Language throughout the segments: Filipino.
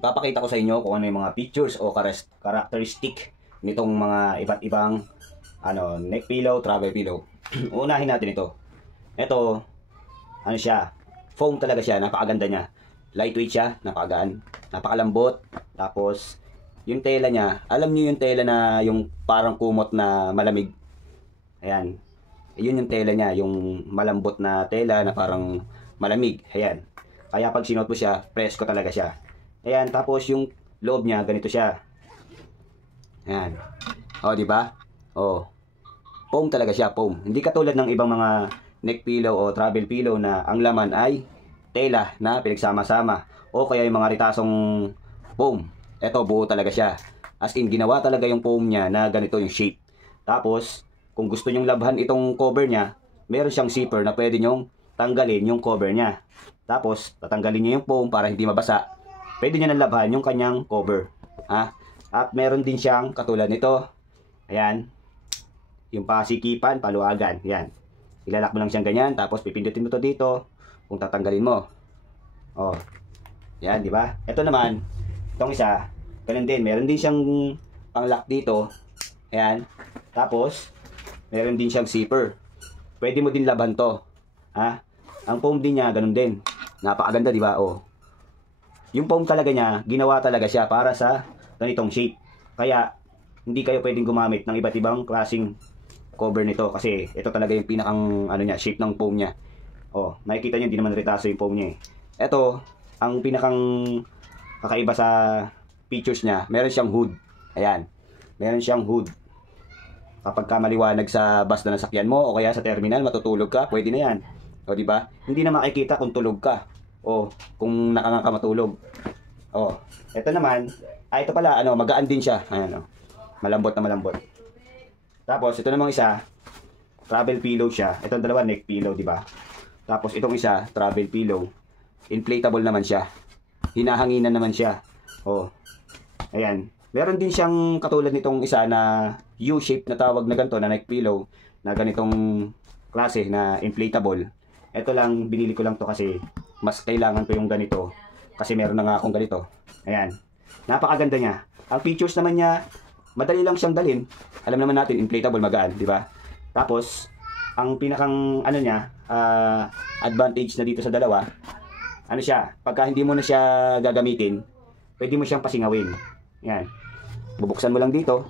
ipapakita ko sa inyo kung ano yung mga features o characteristic nitong mga iba't ibang neck pillow, travel pillow. Unahin natin ito. Ito, ano siya, foam talaga siya, napakaganda niya. Lightweight siya, napakagaan, napakalambot. Tapos, yung tela niya, alam niyo yung tela na yung parang kumot na malamig. Ayan. Yun yung tela niya, yung malambot na tela na parang malamig. Ayan. Kaya pag sinuot mo siya, presko talaga siya. Ayan, tapos yung loob niya, ganito siya. Ayan. O, di ba? O. Foam talaga siya, foam. Hindi katulad ng ibang mga neck pillow o travel pillow na ang laman ay tela na pinagsama-sama. O kaya yung mga ritasong foam. Ito, buo talaga siya. As in, ginawa talaga yung foam niya na ganito yung shape. Tapos, kung gusto nyong labhan itong cover niya, meron siyang zipper na pwede nyong tanggalin yung cover niya. Tapos, tatanggalin niyo yung foam para hindi mabasa. Pwede nyo nang labhan yung kanyang cover. Ha? At meron din siyang katulad nito. Ayan. Yung pasikipan, paluagan. Ayan. Ilalak mo lang siyang ganyan. Tapos pipindutin mo to dito. Kung tatanggalin mo. O. Ayan, di ba? Ito naman. Itong isa. Ganun din. Meron din siyang pang-lock dito. Ayan. Tapos, meron din siyang zipper. Pwede mo din laban to. Ha? Ang foam din niya, ganun din. Napakaganda, di ba? O. Yung foam talaga niya, ginawa talaga siya para sa ganitong shape. Kaya, hindi kayo pwedeng gumamit ng iba't ibang klaseng cover nito. Kasi, ito talaga yung pinakang, shape ng foam niya. O, makikita nyo, hindi naman retaso yung foam niya eh. Ito, ang pinakang kakaiba sa features niya, meron siyang hood. Ayan. Meron siyang hood. Kapag ka maliwanag sa bus na nasakyan mo, o kaya sa terminal, matutulog ka, pwede na yan. O, di ba? Hindi na makikita kung tulog ka. O, kung nakanga ka matulog. O, ito naman, ito pala, magaan din siya. Ayan, malambot na malambot. Tapos, ito namang isa, travel pillow siya. Itong dalawa, neck pillow, di ba? Tapos, itong isa, travel pillow. Inflatable naman siya. Hinahanginan naman siya. O, ayan. Meron din siyang katulad nitong isa na U-shape na tawag na ganito, na neck pillow, na ganitong klase na inflatable. Ito lang, binili ko lang to kasi mas kailangan ko yung ganito kasi meron na nga akong ganito. Ayan. Napakaganda niya. Ang features naman niya, madali lang siyang dalhin. Alam naman natin, inflatable, magaan, di ba? Tapos, ang pinakang niya, advantage na dito sa dalawa, siya, pagka hindi mo na siya gagamitin, pwede mo siyang pasingawin. Ayan. Bubuksan mo lang dito.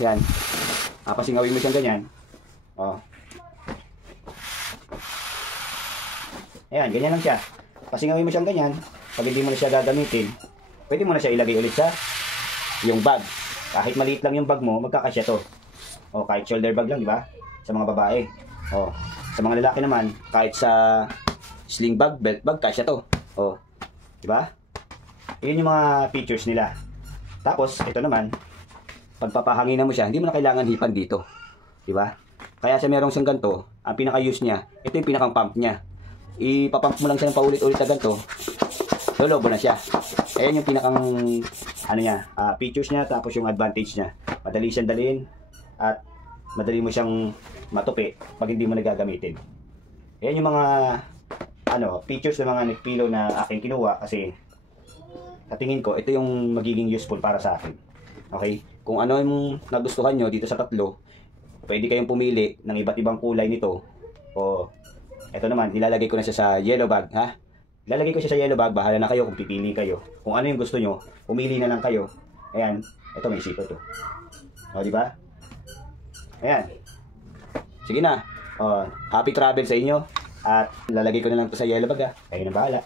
Ayan. Pasingawin mo siyang ganyan. O. Ayan, ganyan lang siya. Pasingawin mo siyang ganyan. Pag hindi mo na siya gagamitin, pwede mo na siya ilagay ulit sa yung bag. Kahit maliit lang yung bag mo, magkakasya to. O, kahit shoulder bag lang, di ba? Sa mga babae. O, sa mga lalaki naman, kahit sa sling bag, belt bag, kasya to. O, di ba? Yun yung mga features nila. Tapos, ito naman, pagpapahanginan mo siya, hindi mo na kailangan hipan dito. Di ba? Kaya siya merong siyang ganito, ang pinaka-use niya, ito yung pinakang pump niya. Ipapump mo lang siya ng paulit-ulit na ganito, lolobo na siya. Ayan yung pinakang features niya, tapos yung advantage niya. Madali siyang dalhin at madali mo siyang matupi pag hindi mo nagagamitin. Ayan yung mga features ng mga neck pillow na aking kinuha kasi sa tingin ko ito yung magiging useful para sa akin. Okay? Kung ano yung nagustuhan nyo dito sa tatlo, pwede kayong pumili ng iba't ibang kulay nito. O ito naman, ilalagay ko na siya sa yellow bag, ha? Ilalagay ko siya sa yellow bag, bahala na kayo kung pipili kayo. Kung ano yung gusto nyo, pumili na lang kayo. Ayan, ito may zipper to. O, di ba? Ayan. Sige na. O, happy travel sa inyo. At lalagay ko na lang to sa yellow bag, ha? Kayo na bahala.